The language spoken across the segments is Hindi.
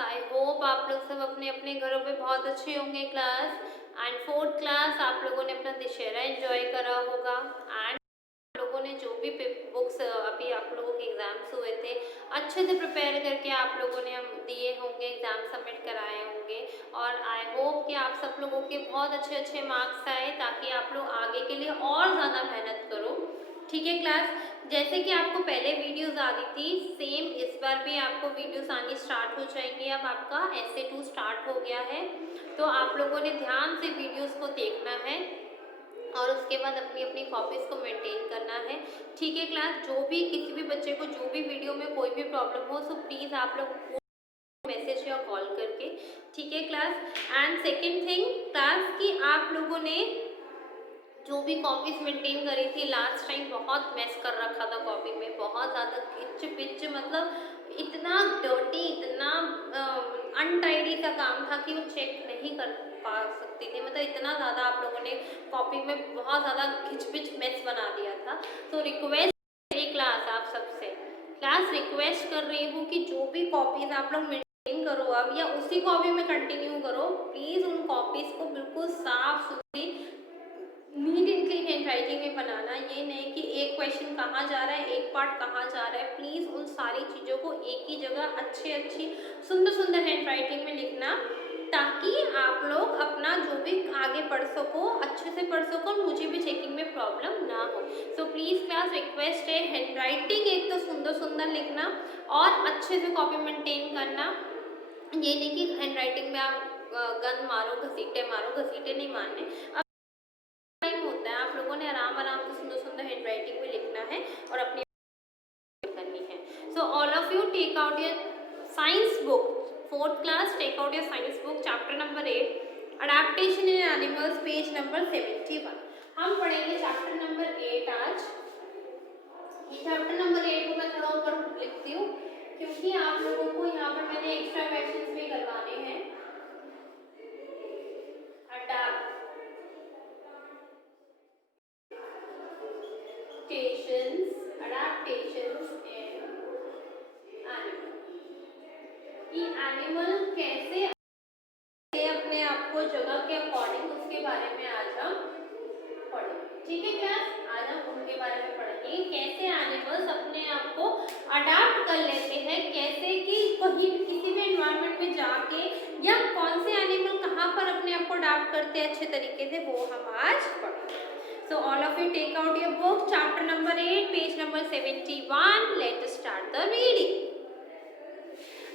आई होप आप लोग सब अपने अपने घरों पे बहुत अच्छे होंगे क्लास। एंड फोर्थ क्लास आप लोगों ने अपना दशहरा एंजॉय करा होगा। एंड आप लोगों ने जो भी बुक्स अभी आप लोगों के एग्जाम्स हुए थे अच्छे से प्रिपेयर करके आप लोगों ने दिए होंगे, एग्जाम सबमिट कराए होंगे। और आई होप कि आप सब लोगों के बहुत अच्छे अच्छे मार्क्स आए ताकि आप लोग आगे के लिए और ज़्यादा मेहनत करो। ठीक है क्लास, जैसे कि आपको पहले वीडियोस आ रही थी सेम इस बार भी आपको वीडियोस आनी स्टार्ट हो जाएंगी। अब आपका SA2 स्टार्ट हो गया है तो आप लोगों ने ध्यान से वीडियोस को देखना है और उसके बाद अपनी अपनी कॉपीज़ को मेंटेन करना है। ठीक है क्लास, जो भी किसी भी बच्चे को जो भी वीडियो में कोई भी प्रॉब्लम हो सो प्लीज़ आप लोग मैसेज या कॉल करके। ठीक है class. And second thing class कि आप लोगों ने जो भी कॉपीज मेंटेन करी थी लास्ट टाइम बहुत मेस कर रखा था कॉपी में, बहुत ज़्यादा खिंच पिच, मतलब इतना डर्टी, इतना अनटाइडी सा काम था कि वो चेक नहीं कर पा सकती थी। मतलब इतना ज़्यादा आप लोगों ने कॉपी में बहुत ज़्यादा खिंच पिच मेस बना दिया था। तो रिक्वेस्ट मेरी क्लास आप सबसे, क्लास रिक्वेस्ट कर रही हूँ कि जो भी कॉपीज आप लोग मेंटेन करो अब या उसी कॉपी में कंटिन्यू करो, प्लीज़ उन कॉपीज़ को बिल्कुल साफ सुथरी NEET and clean hand writing में बनाना। ये नहीं कि एक क्वेश्चन कहाँ जा रहा है, एक पार्ट कहाँ जा रहा है। प्लीज़ उन सारी चीज़ों को एक ही जगह अच्छी सुंदर सुंदर हैंड राइटिंग में लिखना ताकि आप लोग अपना जो भी आगे पढ़ सको अच्छे से पढ़ सको और मुझे भी चेकिंग में प्रॉब्लम ना हो। सो प्लीज़ क्लास रिक्वेस्ट है हैंड राइटिंग एक तो सुंदर सुंदर लिखना और अच्छे से कॉपी मेंटेन करना। ये नहीं कि हैंड राइटिंग में आप गन मारो, घसीटे नहीं मारने। टाइम होता है आप लोगों ने आराम आराम से सुंदर सुंदर हैंड राइटिंग में लिखना है और अपनी करनी है। So all of you take out your science book, fourth class, take out your science book chapter number 8 adaptation in animals, page number 71। हम पढ़ेंगे चैप्टर नंबर 8 आज। ये चैप्टर नंबर 8 को मैं थोड़ा ऊपर लिखती हूँ क्योंकि आप लोगों को यहाँ पर मैंने एक्स्ट्रा क्वेश्चंस भी करवाने हैं। adaptations in animal, कि एनिमल कैसे अपने आप को जगह के अकॉर्डिंग उसके बारे में आज हम पढ़ेंगे। ठीक है क्लास, आज हम उनके बारे में पढ़ेंगे कैसे एनिमल्स अपने आप को अडाप्ट कर लेते हैं, कैसे कि कहीं किसी भी एनवायरनमेंट में जाके या कौन से एनिमल कहाँ पर अपने आप को अडाप्ट करते हैं अच्छे तरीके से, वो हम आज पढ़ेंगे। So all of you take out your book, chapter number 8, page number 71. Let us start the reading.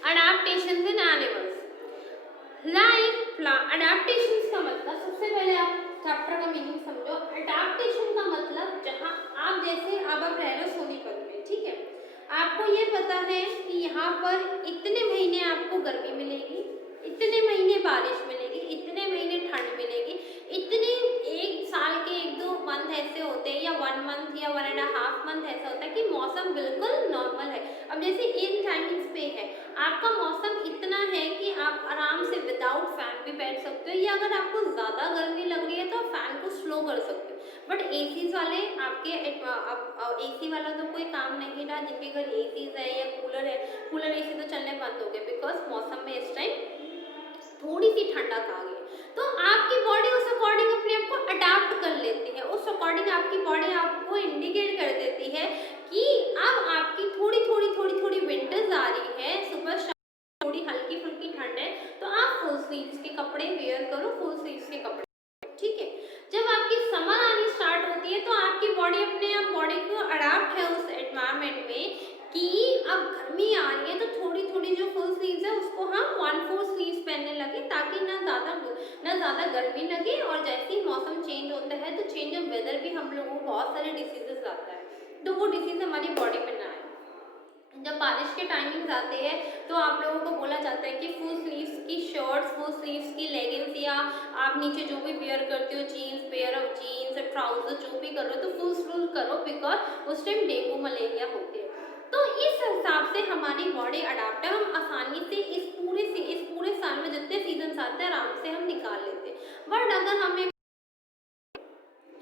Adaptations in animals. Like adaptations का मतलब, सबसे पहले आप चैप्टर का मीनिंग समझो। अडेप्टेशन का मतलब जहाँ आप जैसे अब आप रह रहे हो सोनीपत में, ठीक है, आपको ये पता है कि यहाँ पर इतने महीने आपको गर्मी मिलेगी, इतने महीने बारिश मिलेगी, इतने महीने ठंड मिलेगी, इतने एक साल के 1-2 मंथ ऐसे होते हैं या 1 मंथ या 1.5 मंथ ऐसा होता है कि मौसम बिल्कुल नॉर्मल है। अब जैसे इन टाइमिंग्स पे है आपका मौसम इतना है कि आप आराम से विदाउट फैन भी बैठ सकते हो, या अगर आपको ज़्यादा गर्मी लग रही है तो फैन को स्लो कर सकते हो। बट एसीज वाले आपके एसी वाला तो कोई काम नहीं रहा, जिनके घर एसीज है या कूलर है, कूलर एसी तो चलने बंद हो गए बिकॉज मौसम में इस टाइम थोड़ी सी ठंडक आ गई। तो आपकी बॉडी उस अकॉर्डिंग अपने आप को अडाप्ट कर लेती है, उस अकॉर्डिंग आपकी बॉडी आपको इंडिकेट कर देती है कि अब आपकी थोड़ी विंटर्स आ रही है, सुबह शाम थोड़ी हल्की फुल्की ठंड है, तो आप फुल स्लीव्स के कपड़े वेयर करो, फुल स्लीव्स के कपड़े। ठीक है, जब आपकी समर आनी स्टार्ट होती है तो आपकी बॉडी अपने आप बॉडी को अडाप्ट है उस एनवायरनमेंट में कि अब गर्मी आ रही है तो थोड़ी जो फुल स्लीव्स है उसको हम 1/4 स्लीव्स पहनने लगे ताकि ना ज़्यादा गर्मी लगे। और जैसे ही मौसम चेंज होता है तो चेंज ऑफ वेदर भी हम लोगों को बहुत सारे डिसीजेस आता है, तो वो डिसीज हमारी बॉडी में ना आए। जब बारिश के टाइमिंग्स आते हैं तो आप लोगों को बोला जाता है कि फुल स्लीव्स की शर्ट्स, फुल स्लीव्स की लेगिंग्स, या आप नीचे जो भी वेयर करते हो jeans, pair of jeans, trouser जो भी कर रहे हो तो फुल स्लीव करो बिकॉज उस टाइम डेंगू मलेरिया होते हैं। तो इस हिसाब से हमारी बॉडी अडाप्ट है, हम आसानी से इस पूरे साल में जितने सीजन आते हैं आराम से हम निकाल लेते हैं। बट अगर हमें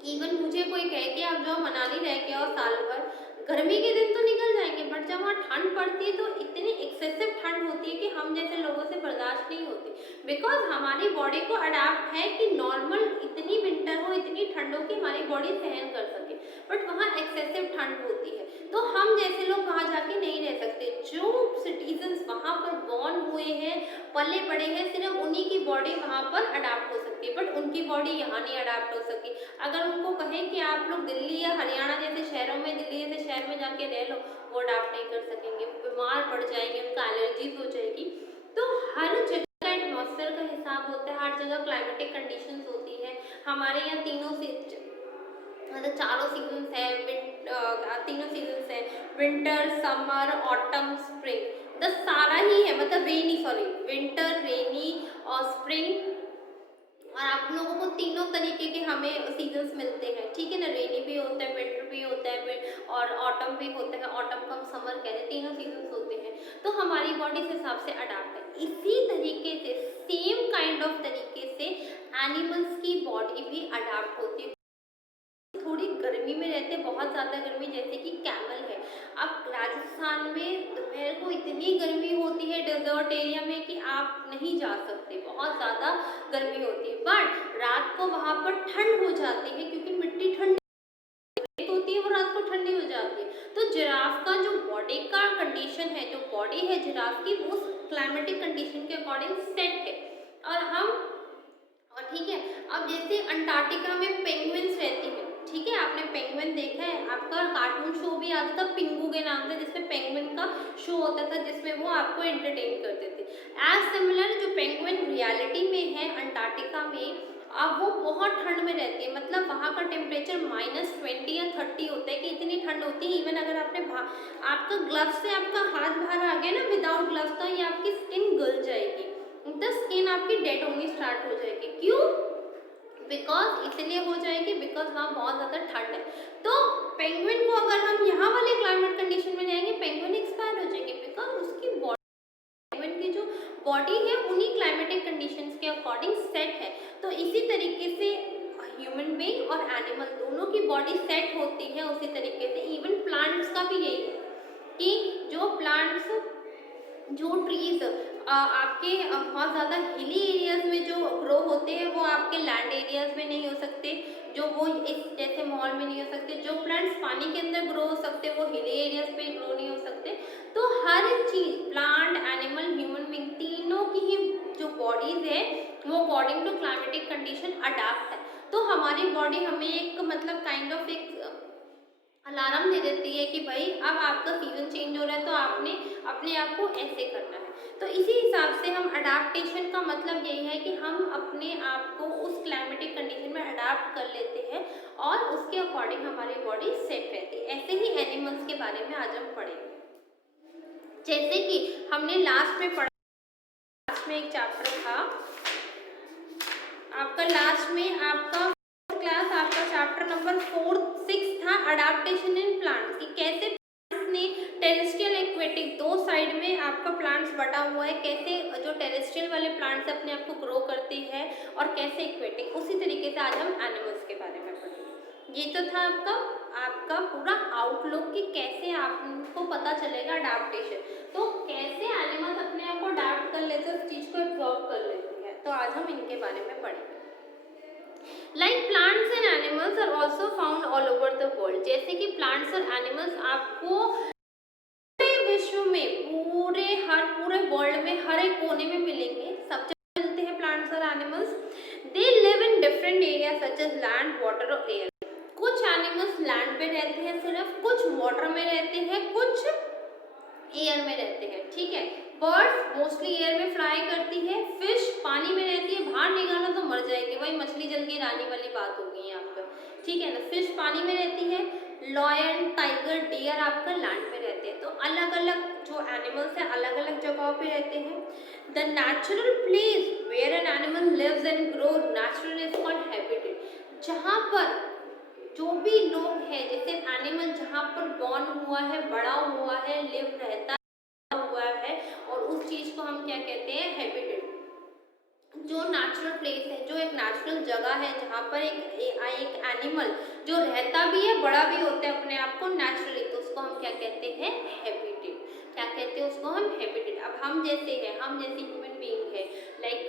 इवन मुझे कोई कहे कि आप जो मनाली रह के आओ साल भर, गर्मी के दिन तो निकल जाएंगे बट जब वहाँ ठंड पड़ती है तो इतनी एक्सेसिव ठंड होती है कि हम जैसे लोगों से बर्दाश्त नहीं होती, बिकॉज हमारी बॉडी को अडाप्ट है कि नॉर्मल इतनी विंटर हो, इतनी ठंड हो कि हमारी बॉडी सहन कर सके, बट वहाँ एक्सेसिव ठंड होती है, तो हम जैसे लोग वहाँ जाके नहीं रह सकते। जो सिटीजन्स वहाँ पर बॉर्न हुए हैं, पले बड़े हैं, सिर्फ उन्हीं की बॉडी वहाँ पर अडाप्ट हो सकती है, बट उनकी बॉडी यहाँ नहीं अडाप्ट हो सकी। अगर उनको कहें कि आप लोग दिल्ली या हरियाणा जैसे शहरों में, दिल्ली जैसे शहर में जाके रह लो, वो अडाप्ट नहीं कर सकेंगे, बीमार पड़ जाएंगे, उनका एलर्जीज हो जाएगी। तो हर जगह का एटमॉस्फेयर का हिसाब होता है, हर जगह क्लाइमेटिक कंडीशंस होती है। हमारे यहाँ मतलब चारों सीजन्स है, तीनों सीजन्स है, winter, summer, autumn, spring, the सारा ही है, मतलब विंटर, रेनी और स्प्रिंग, और आप लोगों को तीनों तरीके के हमें सीजन्स मिलते हैं, ठीक है ना। रेनी भी होता है, विंटर भी होता है, और ऑटम भी होता है, ऑटम को हम समर कहते हैं, तीनों सीजन्स होते हैं। तो हमारी बॉडी इस हिसाब से अडाप्ट है। इसी तरीके से सेम काइंड ऑफ तरीके से एनिमल्स की बॉडी भी अडाप्ट होती है। थोड़ी गर्मी में रहते हैं, बहुत ज़्यादा गर्मी, जैसे कि कैमल है। अब राजस्थान में दोपहर को इतनी गर्मी होती है डेजर्ट एरिया में कि आप नहीं जा सकते, बहुत ज़्यादा गर्मी होती है, बट रात को वहाँ पर ठंड हो जाती है, क्योंकि मिट्टी ठंडी होती है, वो रात को ठंडी हो जाती है। तो जिराफ का जो बॉडी का कंडीशन है, जो बॉडी है जिराफ की, वो क्लाइमेटिक कंडीशन के अकॉर्डिंग सेट है। और ठीक है, अब जैसे अंटार्कटिका में पेंगुइन्स रहती है, ठीक है, आपने पेंगुइन देखा है, आपका कार्टून शो भी आता था पिंगू के नाम से, जिसमें पेंगुइन का शो होता था, जिसमें वो आपको एंटरटेन करते थे। एज सिमिलर जो पेंगुइन रियलिटी में है अंटार्कटिका में, अब वो बहुत ठंड में रहती है, मतलब वहाँ का टेम्परेचर -20 या 30 होता है, कि इतनी ठंड होती है। इवन अगर आपने आपका ग्लव्स से आपका हाथ बाहर आ गया ना विदाउट ग्लव्स, तो ये आपकी स्किन गल जाएगी, द स्किन आपकी डेड होनी स्टार्ट हो जाएगी। क्यों? बिकॉज इसलिए हो जाएगी, बिकॉज वहाँ बहुत ज़्यादा ठंड है। तो पेंगुइन को अगर हम यहाँ वाले क्लाइमेट कंडीशन में जाएंगे, पेंगुइन एक्सपायर हो जाएगी, बिकॉज उसकी पेंगुइन की जो बॉडी है उन्हीं क्लाइमेटिक कंडीशंस के अकॉर्डिंग सेट है। तो इसी तरीके से ह्यूमन बीइंग और एनिमल दोनों की बॉडी सेट होती है उसी तरीके से। इवन प्लांट्स का भी यही है कि जो ट्रीज आपके बहुत ज़्यादा हिली एरियाज में जो ग्रो होते हैं, वो आपके लैंड एरियाज में नहीं हो सकते, जो वो इस जैसे मॉल में नहीं हो सकते। जो प्लांट्स पानी के अंदर ग्रो हो सकते, वो हिली एरियाज पे ग्रो नहीं हो सकते। तो हर चीज़, प्लांट, एनिमल, ह्यूमन बीइंग, तीनों की ही जो बॉडीज है वो according to climatic condition adapt है। तो हमारी बॉडी हमें एक मतलब काइंड ऑफ एक अलार्म दे देती है कि भाई अब आपका सीजन चेंज हो रहा है, तो आपने अपने आप को ऐसे करना है। तो इसी हिसाब से हम अडाप्टेशन का मतलब यही है कि हम अपने आप को उस क्लाइमेटिक कंडीशन में अडाप्ट कर लेते हैं और उसके अकॉर्डिंग हमारी बॉडी सेट रहती है। ऐसे ही एनिमल्स के बारे में आज हम पढ़ेंगे। जैसे कि हमने लास्ट में पढ़ा, लास्ट में एक चैप्टर था आपका, लास्ट में आपका क्लास आपका चैप्टर नंबर 4-6 था, अडाप्टेशन इन प्लांट्स, कि कैसे प्लांट्स ने टेरेस्ट्रियल एक्वेटिक दो साइड में आपका प्लांट्स बटा हुआ है, कैसे जो टेरेस्ट्रियल वाले प्लांट्स अपने आप को ग्रो करते हैं और कैसे एक्वेटिक। उसी तरीके से आज हम एनिमल्स के बारे में पढ़ेंगे। ये तो था आपका पूरा आउटलुक कि कैसे आपको पता चलेगा अडाप्टेशन, तो कैसे एनिमल्स अपने आप को अडाप्ट कर लेते हैं, उस चीज़ को एब्जॉर्ब कर लेते हैं। तो आज हम इनके बारे में पढ़ेंगे। Like plants and animals are also found all over the world। जैसे कि plants और animals आपको पूरे विश्व में, पूरे वर्ल्ड में हर एक कोने में मिलेंगे, सब जगह मिलते हैं plants और animals। They live in different areas such as land, water और air। कुछ animals land पे रहते हैं सिर्फ, कुछ water में रहते हैं, कुछ एयर में रहते हैं, ठीक है। बर्ड्स मोस्टली एयर में फ्लाई करती है, फिश पानी में रहती है, बाहर निकालो तो मर जाएगी, वही मछली जल के रानी वाली बात हो गई यहाँ पर, ठीक है ना। फिश पानी में रहती है, लॉयन, टाइगर, डियर आपका लैंड पे रहते हैं। तो अलग अलग जो एनिमल्स हैं अलग अलग जगहों पे रहते हैं। The natural place where an animal lives and grow natural is called habitat. जहाँ पर जो भी लोग हैं, जैसे एनिमल जहाँ पर बॉर्न हुआ है, बड़ा हुआ है, लिव रहता हुआ है, और उस चीज़ को हम क्या कहते हैं, हैबिटेट। जो नेचुरल प्लेस है, जो एक नेचुरल जगह है जहाँ पर एक एनिमल जो रहता भी है, बड़ा भी होता है अपने आप को नेचुरली, तो उसको हम क्या कहते हैं, हैबिटेट। हैं उसको हम हैबिटेट। अब हम जैसे हैं, हम जैसे ह्यूमन बीइंग है, लाइक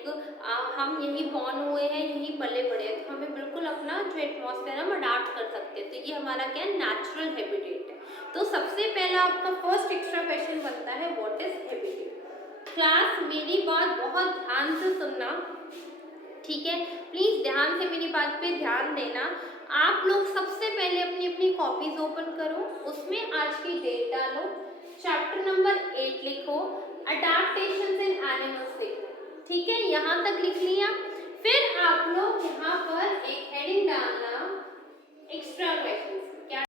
हम यहीं बॉर्न हुए हैं, यहीं पले बड़े हैं, तो हमें बिल्कुल अपना जो एटमॉस्फेयर हम अडाप्ट कर सकते हैं। तो ये हमारा क्या नेचुरल हैबिटेट है। तो सबसे पहला आपका फर्स्ट एक्स्ट्रा क्वेश्चन बनता है व्हाट इज हैबिटेट। क्लास मेरी बात बहुत ध्यान से सुनना, ठीक है, प्लीज ध्यान से मेरी बात पे ध्यान देना। आप लोग सबसे पहले अपनी अपनी कॉपीज ओपन करो, उसमें आज की डेट डालो, चैप्टर नंबर 8 लिखो, अडैप्टेशंस इन एनिमल्स लिखो, ठीक है, यहाँ तक लिख लिया। फिर आप लोग यहाँ पर एक हेडिंग डालना एक्स्ट्रा क्वेश्चंस। क्या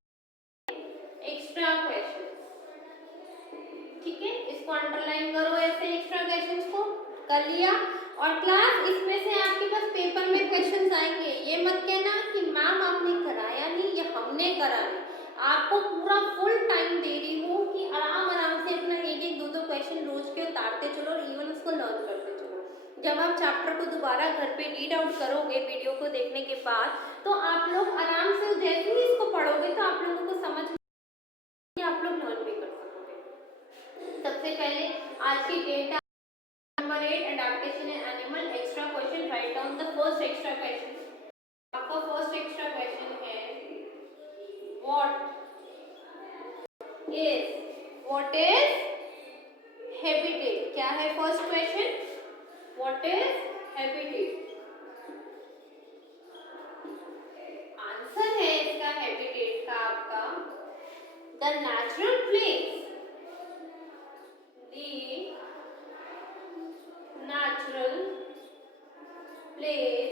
एक्स्ट्रा क्वेश्चंस, ठीक है, इसको अंडरलाइन करो ऐसे एक्स्ट्रा क्वेश्चंस को, कर लिया। और क्लास इसमें से आपके पास पेपर में क्वेश्चंस आएंगे, ये मत कहना कि मैम आपने कराया नहीं या हमने करा नहीं। आपको पूरा फुल टाइम दे रही हूँ कि आराम आराम से अपना एक एक दो दो क्वेश्चन रोज के उतारते चलो और इवन उसको लर्न करते चलो। जब आप चैप्टर को दोबारा घर पे रीड आउट करोगे वीडियो को देखने के बाद, तो आप लोग आराम से जैसे ही इसको पढ़ोगे तो आप लोगों को समझ में, आप लोग लर्न भी कर सकोगे। सबसे पहले आज की date number 8 adaptation in animal extra question, write down the first extra question. आपका फर्स्ट एक्स्ट्रा क्वेश्चन है व्हाट इज हैबिटेट। क्या है first question, what is habitat. Answer है इसका हैबिटेट का आपका the natural place, the natural place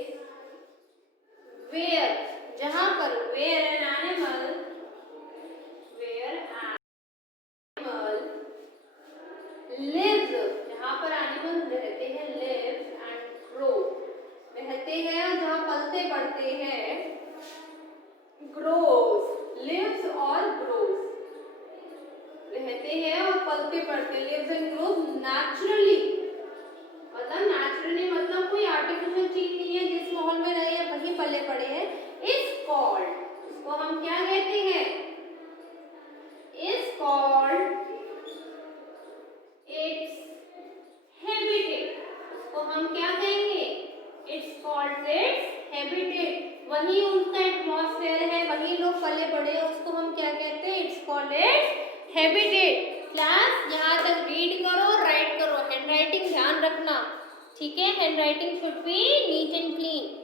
where, जहां पर वेयर एन एनिमल lives, जहाँ पर एनिमल रहते हैं, lives and grow, रहते हैं, और जहाँ पलते बढ़ते हैं grows, lives और grows, रहते हैं और पलते बढ़ते, lives and grows naturally, मतलब naturally मतलब कोई आर्टिफिशियल चीज नहीं है, जिस माहौल में रहे हैं वहीं पले पड़े हैं, is called, इसको हम क्या कहते हैं, is called its habitat, उसको हम क्या कहेंगे, इट्स कॉल्ड इट्स हैबिटेट, वही उनका एटमॉस्फेयर है, वही लोग पले बड़े हैं, उसको हम क्या कहते हैं, it's called its habitat. Class यहाँ तक रीड करो, राइट करो, हैंड राइटिंग ध्यान रखना, ठीक है, hand writing should be neat and clean.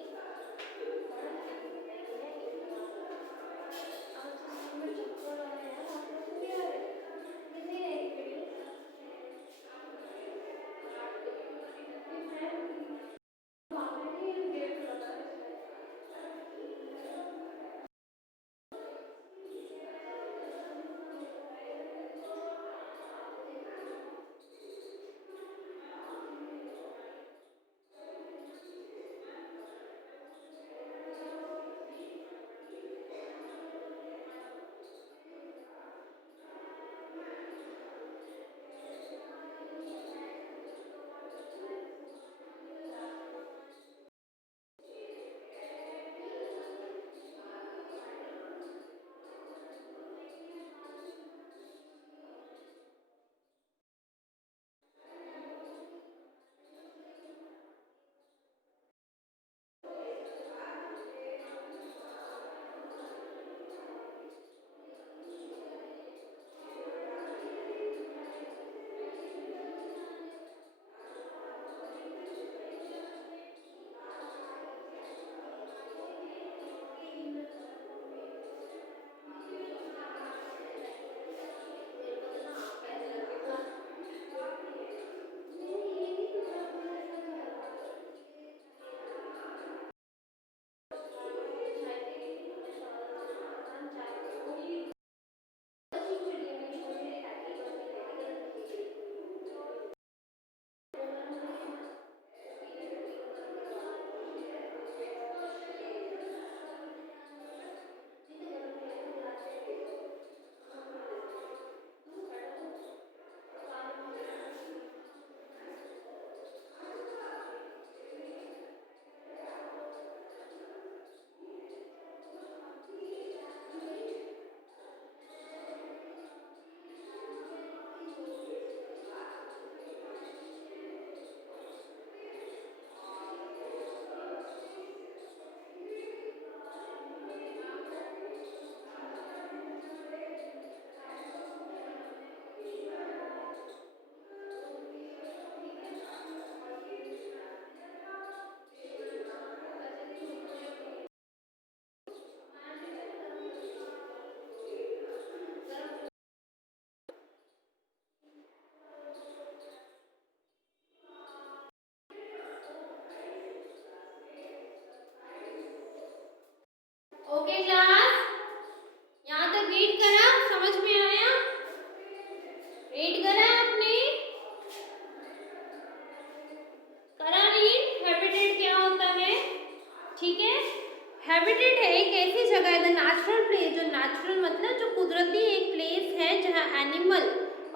ही जगह है, द नेचुरल प्लेस, जो नेचुरल मतलब जो कुदरती एक प्लेस है जहाँ एनिमल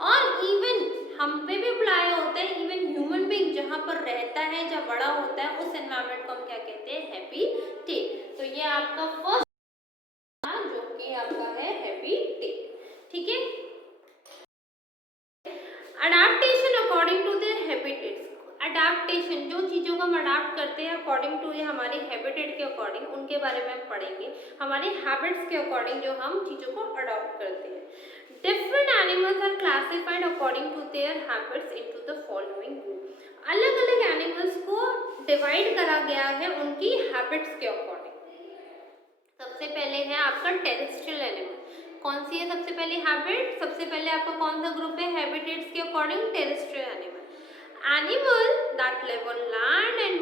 और इवन हम पे भी अप्लाई होता है, इवन ह्यूमन बीइंग जहाँ पर रहता है, जहाँ बड़ा होता है, उस एनवायरनमेंट को हम क्या कहते हैं, हैबिटेट। तो ये आपका फर्स्ट जो कि आपका है हैबिटेट। ठीक है, adaptation according to their habitats. Adaptation, जो चीज़ों को हम अडाप्ट करते हैं अकॉर्डिंग टू ये हमारी हैबिटेट के अकॉर्डिंग, उनके बारे में हम पढ़ेंगे। हमारी हैबिट्स के अकॉर्डिंग जो हम चीज़ों को अडॉप्ट करते हैं। Different animals are classified according to their habits into the following group. अलग अलग एनिमल्स को डिवाइड करा गया है उनकी हैबिट्स के अकॉर्डिंग। सबसे पहले है आपका टेरेस्ट्रियल एनिमल। कौन सी है सबसे पहले हैबिट? सबसे पहले आपका कौन सा ग्रुप है हैबिटेट्स के according? Terrestrial animal. Animal that live on land and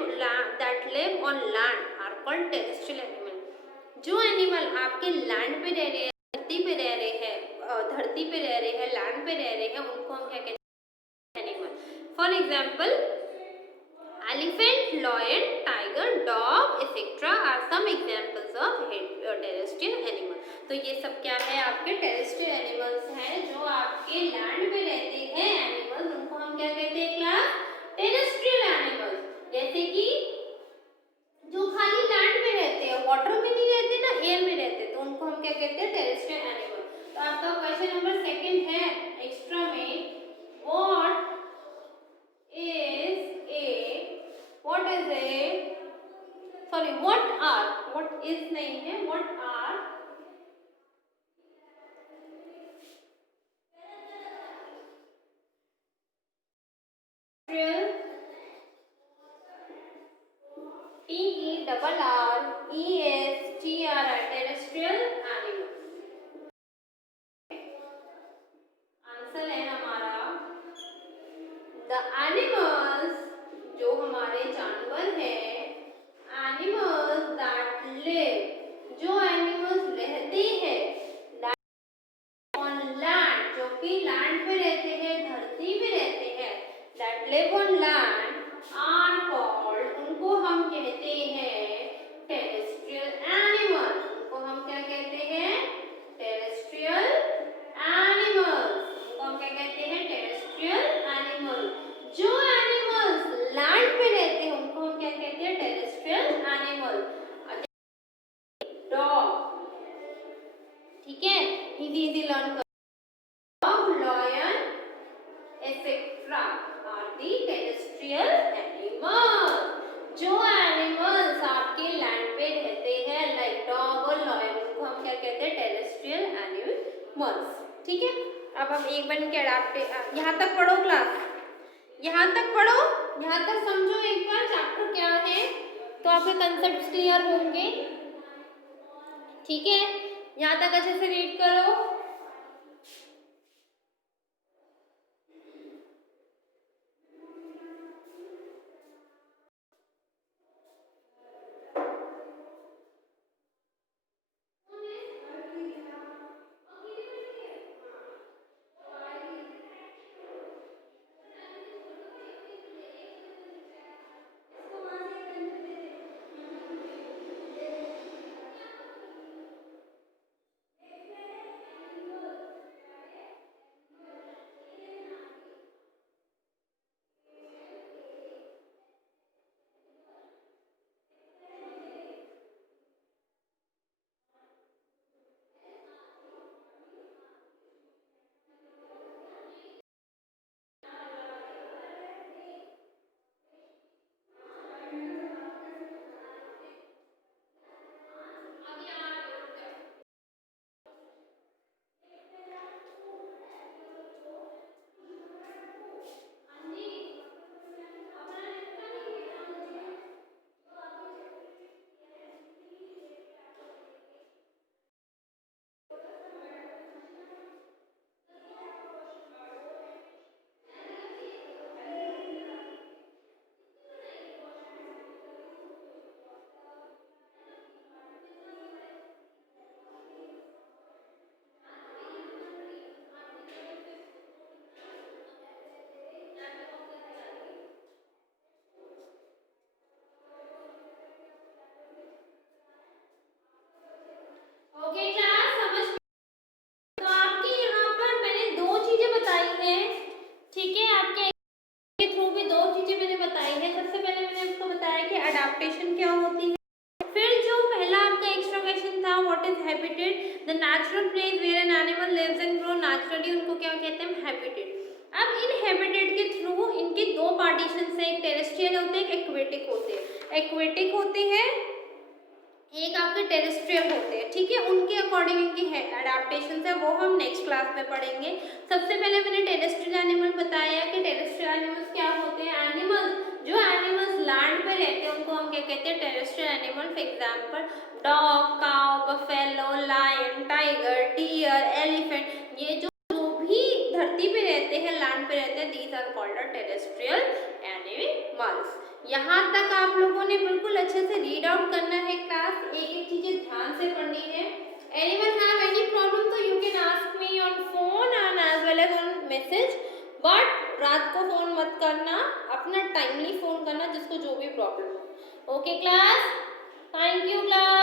that live on land are called terrestrial animal. जो एनिमल आपके लैंड पे रह रहे हैं, धरती पे रह रहे हैं, धरती पे रह रहे हैं, लैंड पे रह रहे हैं, उनको हम क्या कहते हैं? Animal. For example elephant, lion, tiger, dog, etc. are some examples of terrestrial animal. तो ये सब क्या है? आपके terrestrial animals हैं जो आपके लैंड पे रहते हैं एनिमल्स, उनको हम क्या कहते हैं क्लास? terrestrial animals। जैसे कि जो खाली लैंड पे रहते हैं, वाटर में नहीं रहते ना, एयर में रहते हैं, तो उनको हम क्या कहते हैं? terrestrial animal। तो आपका क्वेश्चन नंबर 2 है एक्स्ट्रा में, what terrestrial animal। आंसर है हमारा द एनिमल्स, जो हमारे जानवर हैं, एनिमल्स दैट लिव, जो एनिमल्स रहते हैं ऑन लैंड, जो कि लैंड पे रहते हैं, धरती पे रहते हैं, that live on land are called, उनको हम कहते हैं टेरेस्ट्रियल एनिमल। उनको हम क्या कहते हैं? Terrestrial animal. उनको हम क्या कहते हैं? Terrestrial animal. जो एनिमल्स लैंड पे रहते हैं उनको हम क्या कहते हैं? Terrestrial animal. डॉग, ठीक है, इजी लर्न कर। Dog, lion etcetera are the terrestrial animal. जो एनिमल्स आपके लैंड पे रहते हैं लाइक डॉग और लायन, उनको हम क्या कहते हैं? Terrestrial animals. ठीक है, अब हम एक बार इनके अडाप्ट, यहाँ तक पढ़ो क्लास, यहाँ तक पढ़ो, यहाँ तक समझो एक बार चैप्टर क्या है, तो आपके कंसेप्ट क्लियर होंगे। ठीक है, यहाँ तक अच्छे से रीड करो। Natural place where an animal lives and grow naturally, उनको क्या कहते हैं, हैबिटेट। अब इन हैबिटेट के थ्रू इनके दो पार्टीशन है, एक टेरेस्ट्रियल होते हैं, एक एक्वेटिक होते हैं। एक्वेटिक होते हैं, एक आपके टेरेस्ट्रियल होते हैं, ठीक है। उनके अकॉर्डिंग इनकी एडाप्टेशन है, वो हम नेक्स्ट क्लास में पढ़ेंगे। सबसे पहले मैंने टेरेस्ट्रियल एनिमल बताया कि टेरेस्ट्रियल एनिमल्स क्या होते हैं, एनिमल्स जो एनिमल्स लैंड पे रहते हैं उनको हम क्या कहते हैं, terrestrial animal. For example dog, cow, buffalo, lion, tiger, deer, elephant, ये जो भी धरती पे रहते हैं, लैंड पे रहते हैं, these are called terrestrial animals. यहाँ तक आप लोगों ने बिल्कुल अच्छे से रीड आउट करना है क्लास, एक एक चीजें ध्यान से पढ़नी है। एनीवन हैव एनी प्रॉब्लम तो you can ask me on phone and as well as on message, but रात को फोन मत करना, अपना टाइमली फोन करना जिसको जो भी प्रॉब्लम हो। Okay class, thank you class.